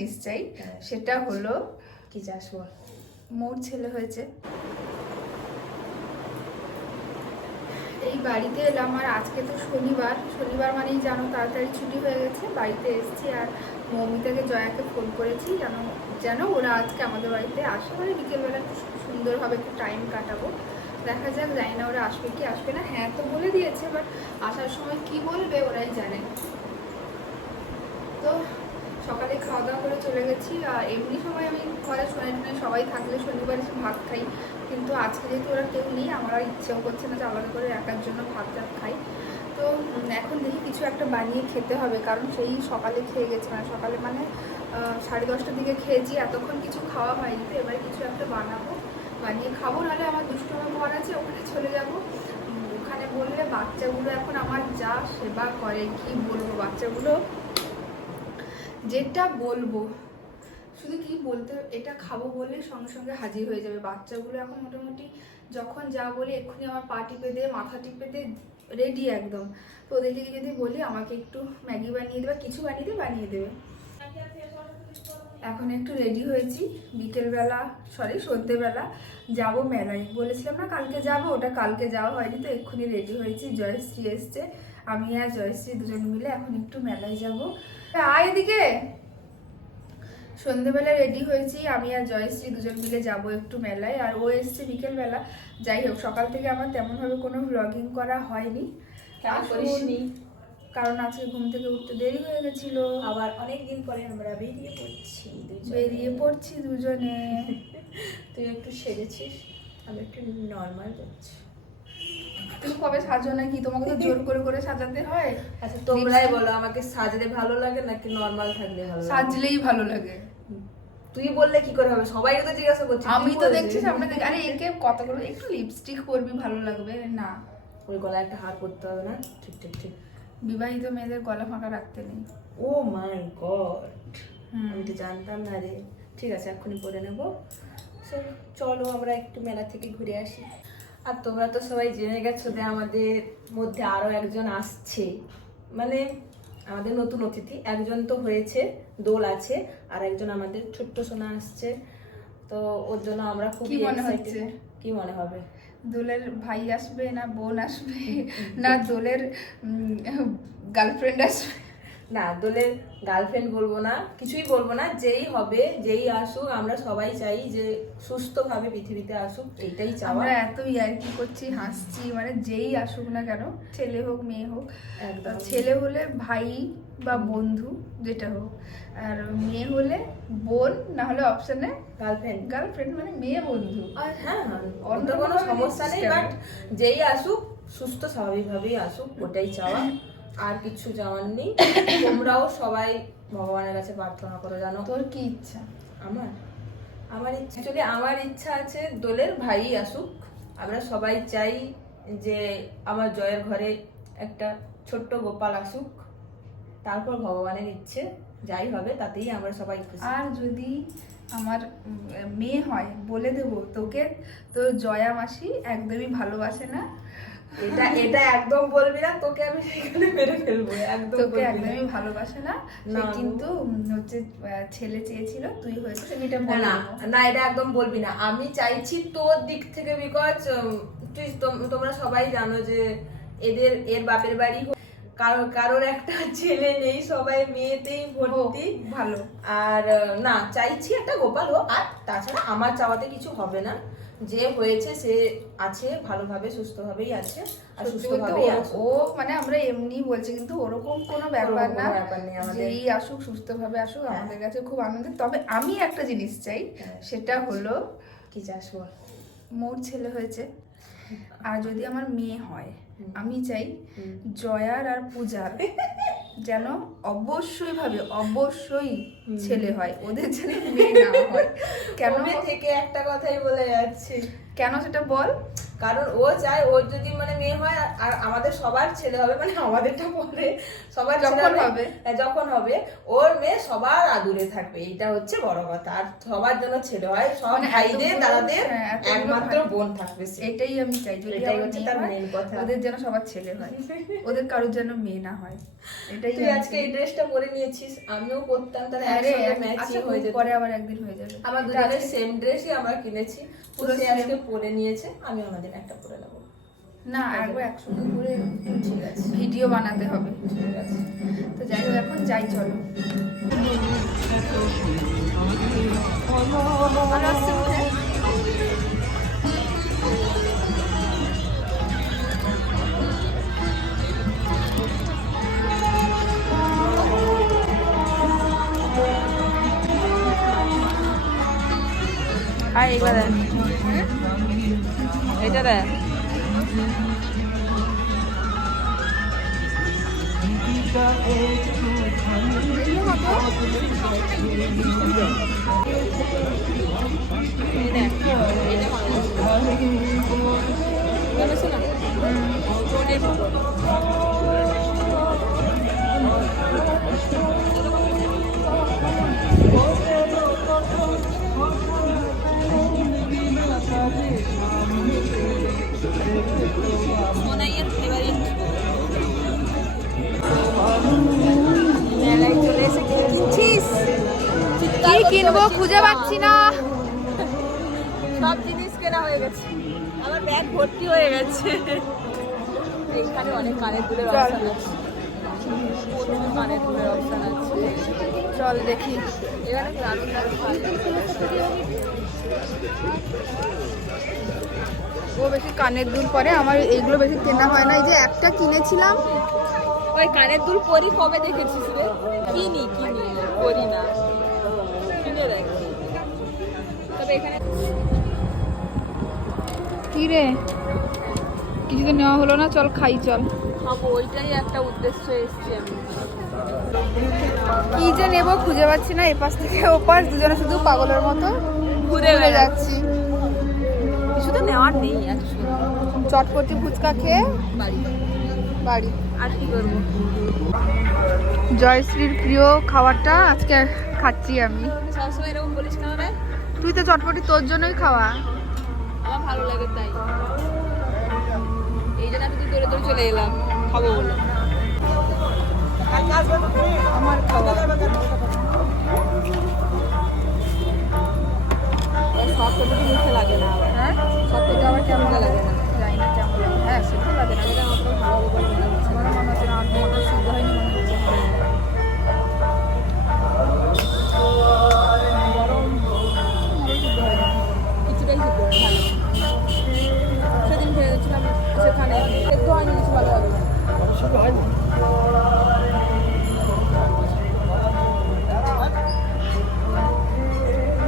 জিনিস চাই হ্যাঁ। সেটা হলো কি চাস বল? মোর ছেলে হয়েছে। এই বাড়িতে এলাম আর আজকে তো শনিবার। শনিবার মানেই জানো তাড়াতাড়ি ছুটি হয়ে গেছে। বাড়িতে এসেছি আর মৌমিতাকে জয়াকে ফোন করেছি যেন যেন ওরা আজকে আমাদের বাড়িতে আসে। মানে বিকেলবেলা একটু সুন্দরভাবে একটু টাইম কাটাবো। দেখা যাক জানি না ওরা আসবে কি আসবে না। হ্যাঁ তো বলে দিয়েছে বাট আসার সময় কি বলবে ওরাই জানে। তো খাওয়া দাওয়া করে চলে গেছি। আর এমনি সময় আমি ঘরে শোনে টনে সবাই থাকলে শনিবার এসে ভাত খাই। কিন্তু আজকে যেহেতু ওরা কেউ নেই, আমার আর ইচ্ছেও করছে না যে আলাদা করে একার জন্য ভাত টাত খাই। তো এখন দেখি কিছু একটা বানিয়ে খেতে হবে, কারণ সেই সকালে খেয়ে গেছে। মানে সকালে মানে সাড়ে দশটার দিকে খেয়েছি, এতক্ষণ কিছু খাওয়া হয়নি তো, এবারে কিছু একটা বানাবো। বানিয়ে খাব, নাহলে আমার দুষ্টু ঘর আছে, ওখানে চলে যাব। ওখানে বললে বাচ্চাগুলো এখন আমার যা সেবা করে, কি বলব বাচ্চাগুলো? যেটা বলব, শুধু কি বলতে, এটা খাব বলে সঙ্গে সঙ্গে হাজির হয়ে যাবে। বাচ্চাগুলো এখন মোটামুটি যখন যা বলি এক্ষুনি আমার পা টিপে দে, মাথা টিপে দে রেডি একদম। তো ওদেরকে যদি বলি, আমাকে একটু ম্যাগি বানিয়ে দেবে, কিছু বানিয়ে দেবে বানিয়ে দেবে। এখন একটু রেডি হয়েছি। বিকেলবেলা সরি সন্ধ্যেবেলা যাব মেলায়। বলেছিলাম না কালকে যাব? ওটা কালকে যাওয়া হয়নি, তো এক্ষুনি রেডি হয়েছি। জয়শ্রী এসছে। আমি আর জয়শ্রী দুজন মিলে এখন একটু মেলায় যাব। আয় এদিকে। সন্ধেবেলা রেডি হয়েছি আমি আর জয়শ্রী দুজন মিলে যাব একটু মেলায়। আর ও এসছে বিকেলবেলা। যাই হোক সকাল থেকে আমার তেমনভাবে কোনো ব্লগিং করা হয়নি। কারণ আজকে ঘুম থেকে উঠতে দেরি হয়ে গেছিল। আবার অনেক দিন পরে আমরা বেরিয়ে পড়ছি। বেরিয়ে পড়ছি দুজনে। তুই একটু সেরেছিস আমি একটু নর্মাল যাচ্ছি তুমি কবে সাজো নাকি? তোমাকে তো জোর করে করে সাজাতে হয়। আচ্ছা তোমরাই বলো আমাকে সাজলে ভালো লাগে নাকি নর্মাল থাকলে ভালো সাজলেই ভালো লাগে। তুই বললে কি করে হবে? সবাই তো জিজ্ঞাসা করছে আমি তো দেখছি সামনে থেকে আরে একে কত করে একটু লিপস্টিক পরবি ভালো লাগবে। না। ওই গলায় একটা হার করতে হবে না? ঠিক ঠিক ঠিক। বিবাহিত মেয়েদের গলা ফাঁকা রাখতে নেই। Oh my god. আমি তো জানতাম না রে। ঠিক আছে এক্ষুনি পরে নেব। চলো আমরা একটু মেলা থেকে ঘুরে আসি। আর তোমরা তো সবাই জেনে গেছো যে আমাদের মধ্যে আরও একজন আসছে। মানে আমাদের নতুন অতিথি। একজন তো হয়েছে দোল আছে আর একজন আমাদের ছোট্ট সোনা আসছে। তো ওর জন্য আমরা খুব কি মনে হচ্ছে? কি মনে হবে? দোলের ভাই আসবে না বোন আসবে? না দোলের গার্লফ্রেন্ড আসবে? না দোলের গার্লফ্রেন্ড বলব না কিছুই বলব না যেই হবে যেই আসুক আমরা সবাই চাই যে সুস্থভাবে পৃথিবীতে আসুক এইটাই চাওয়া। আমরা এত ইয়ার্কি করছি হাসছি মানে যেই আসুক না কেন ছেলে হোক মেয়ে হোক একদম। ছেলে হলে ভাই বা বন্ধু যেটা হোক আর মেয়ে হলে বোন না হলে অপশনে গার্লফ্রেন্ড গার্লফ্রেন্ড মানে মেয়ে বন্ধু। হ্যাঁ হ্যাঁ অন্য কোনো সমস্যা নেই বাট যেই আসুক সুস্থ স্বাভাবিকভাবেই আসুক ওটাই চাওয়া। আর কিছু চাওয়ার নেই। তোমরাও সবাই ভগবানের কাছে প্রার্থনা করো জানো। তোর কি ইচ্ছা? আমার? আমার ইচ্ছা যদি আমার ইচ্ছা আছে দোলের ভাই আসুক। আমরা সবাই চাই যে আমার জয়ের ঘরে একটা ছোট্ট গোপাল আসুক। তারপর ভগবানের ইচ্ছে যাই হবে তাতেই আমরা সবাই খুশি। আর যদি আমার মেয়ে হয় বলে দেবো তোকে তোর জয়া মাসি একদমই ভালোবাসে না। এটা এটা একদম বলবি না তোকে আমি সেখানে মেরে ফেলব একদম তোকে একদমই ভালোবাসে না সে কিন্তু হচ্ছে ছেলে চেয়েছিল তুই হয়েছে এটা না, না এটা একদম বলবি না। আমি চাইছি তোর দিক থেকে বিকজ তুই তোমরা সবাই জানো যে এদের এর বাপের বাড়ি হোক, কারও কারোর একটা ছেলে নেই সবাই মেয়েতেই ভর্তি। ভালো। আর না চাইছি একটা গোপাল হোক আর তাছাড়া আমার চাওয়াতে কিছু হবে না। যে হয়েছে সে আছে ভালোভাবে সুস্থভাবেই আছে আর সুস্থভাবেই ও- মানে আমরা এমনি বলছি কিন্তু ওরকম কোনো ব্যাপার না। যেই আসুক সুস্থভাবে আসুক হ্যাঁ। আমাদের কাছে খুব আনন্দের তবে আমি একটা জিনিস চাই হ্যাঁ। সেটা হলো কি চাস বল মোর ছেলে হয়েছে আর যদি আমার মেয়ে হয় আমি চাই জয়ার আর পূজার যেন অবশ্যই ভাবে অবশ্যই ছেলে হয় ওদের যেন মেয়ে না হয়। কেন থেকে একটা কথাই বলে যাচ্ছি। কেন সেটা বল? কারণ ও চায় ওর যদি মানে মেয়ে হয় আর আমাদের সবার ছেলে হবে মানে আমাদেরটা পরে সবার যখন হবে। হ্যাঁ, যখন হবে ওর মেয়ে সবার আদুরে থাকবে এটা হচ্ছে বড় কথা। আর সবার জন্য ছেলে হয় সব মানে ভাইদের দাদাদের হ্যাঁ, একমাত্র বোন থাকবে এটাই আমি চাই যদি এটাই হচ্ছে তার main কথা। ওদের যেন সবার ছেলে হয় ওদের কারোর যেন মেয়ে না হয় এটাই তুই আজকে এই ড্রেসটা পরে নিয়েছিস আমিও করতাম তাহলে হ্যাঁ রে, একসঙ্গে এক- ম্যাচিং আচ্ছা, হয়ে যেত। পরে আবার একদিন হয়ে যাবে। আমার দুজনের সেম ড্রেসই আমরা কিনেছি পুরো আজকে পরে নিয়েছে আমি আমাদের একটা পরে নেব। না একবার একসঙ্গে করে ঠিক আছে। ভিডিও বানাতে হবে। ঠিক আছে। তো যাই হোক এখন যাই চলো। ভালো আসছে মুখে? আর এগুলো দেন কি খুঁজে পাচ্ছি না। সব জিনিস কেনা হয়ে গেছে। আমার ব্যাগ ভর্তি হয়ে গেছে। এখানে অনেক কানের দুলের। অপশন আছে। কানের দুলের অপশন আছে। চল দেখি। এখানে দারুণ দারুণ ও বেশি কানের দুল পরে আমার এইগুলো বেশি কেনা হয় না। এই যে একটা কিনেছিলাম। ওই কানের দুল পরি কবে দেখেছিস রে? কিনি কিনি। করি না। কি রে কিছু তো নেওয়া হলো না চল খাই চল। খাব ওইটাই একটা উদ্দেশ্য এসছি আমি। কি যে নেব খুঁজে পাচ্ছি না এপাশ থেকে ওপাশ দুজনে শুধু পাগলের মতো ঘুরে যাচ্ছি। কিছু তো নেওয়ার নেই চটপটি ফুচকা খেয়ে বাড়ি। বাড়ি। আর কি করব? জয়শ্রীর প্রিয় খাবারটা আজকে খাচ্ছি আমি। সবসময় এরকম বলিস না তুই তো চটপটি তোর জন্যই খাওয়া। আমার ভালো লাগে তাই। এই জন্য আমি দৌড়ে দৌড়ে চলে এলাম। খাব বলে। আমার খাওয়া। সব লাগে না হ্যাঁ? সব থেকে কেমন লাগে না? জানি না কেমন লাগে। হ্যাঁ লাগে আমার মনে হয়নি